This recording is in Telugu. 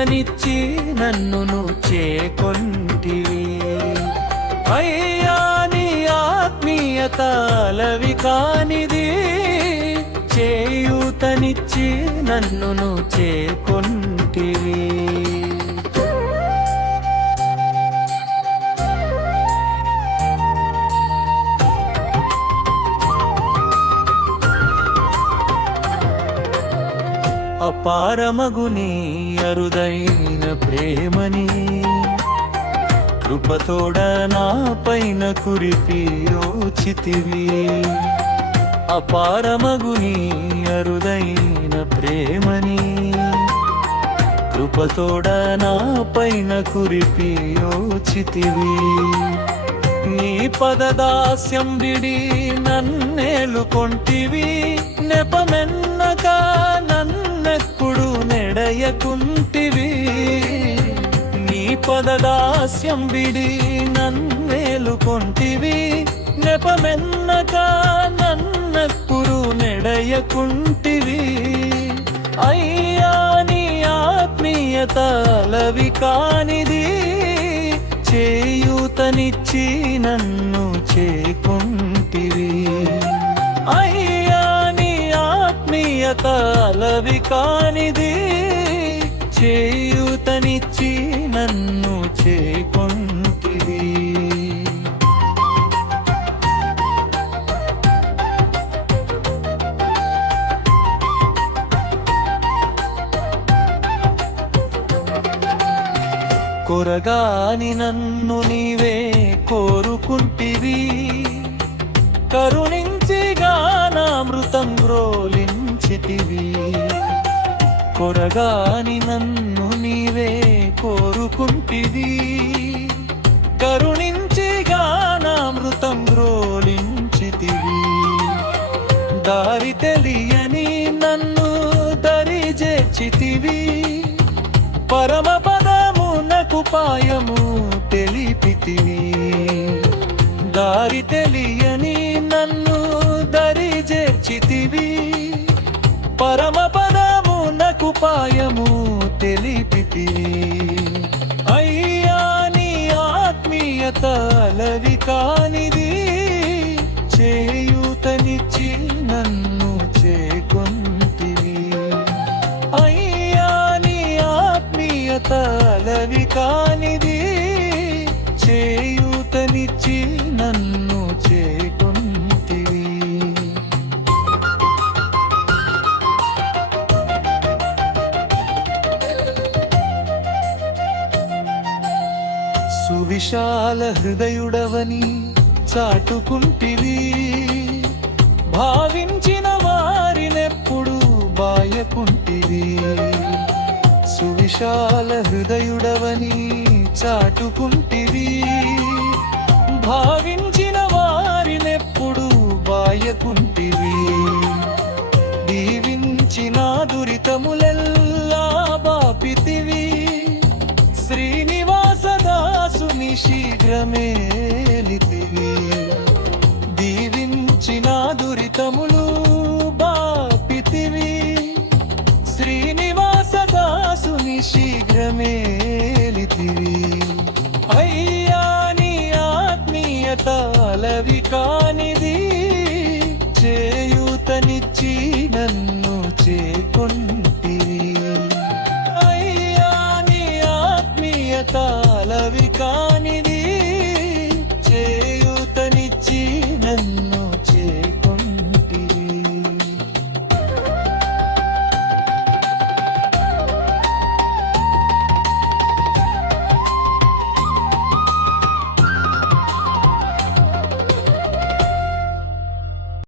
చేయూతనిచ్చి నన్ను చేకొంటివి. అయ్యా నీ ఆత్మీయత అలవి కానిది, చేయూతనిచ్చి నన్ను చేకొంటివి. అపారమగుని అరుదైన ప్రేమని కృపతోడ నా పైన కురిపియోచితివి. అపారమగుని అరుదైన ప్రేమని కృపతోడ నా పైన కురిపియోచితివి. నీ పదదాస్యం విడి నన్నేలుకొంటివి, నెపమెన్నక నన్నెప్పుడు నెడయకుంటివి. నీ పదదాస్యం విడి నన్నేలుకొంటివి, నెపమెన్నక నన్నెప్పుడు నెడయకుంటివి. అయ్యా నీ ఆత్మీయత అలవి కానిది, చేయూతనిచ్చి నన్ను చేకొంటివి. అయ్యా నీ ఆత్మీయత అలవి కానిది, చేయూతనిచ్చి నన్ను చేకొంటివి. కొరగాని నన్ను నీవే కోరుకుంటివి, కరుణించి గానామృతం గ్రోలించితివి. కొరగాని నన్ను నీవే కోరుకుంటివి, కరుణించి గానామృతం గ్రోలించితివి. దారి తెలియని నన్ను దరి చేర్చితివి, పరమ పదమునకు పాయము తెలిపితివి. దారి తెలియని నన్ను దరి చేర్చితివి, పరమ పదమునకు పాయము తెలిపితివి. అయ్యా నీ ఆత్మీయత అలవి కానిది, చేయూతనిచ్చి నన్ను చేకొంటివి. అయ్యా నీ ఆత్మీయత అలవి కానిది, చేయూతనిచ్చి నన్ను చేకొంటివి. సువిశాల హృదయుడవని చాటుకుంటివి, భావించిన వారినెప్పుడు బాయకుంటివి. సువిశాల హృదయుడవని చాటుకుంటివి, భావించిన వారినెప్పుడు బాయకుంటివి. దీవించిన దురితములెల్లా బాపితివి, శ్రీనివాస దాసుని శీఘ్రమేలితివి. దీవించిన దురితములు బాపితివి, శ్రీనివాస దాసుని శీఘ్రమేలితివి. అయ్యా నీ ఆత్మీయత అలవి కానిది, చేయూతనిచ్చి నన్ను చేకొంటివి.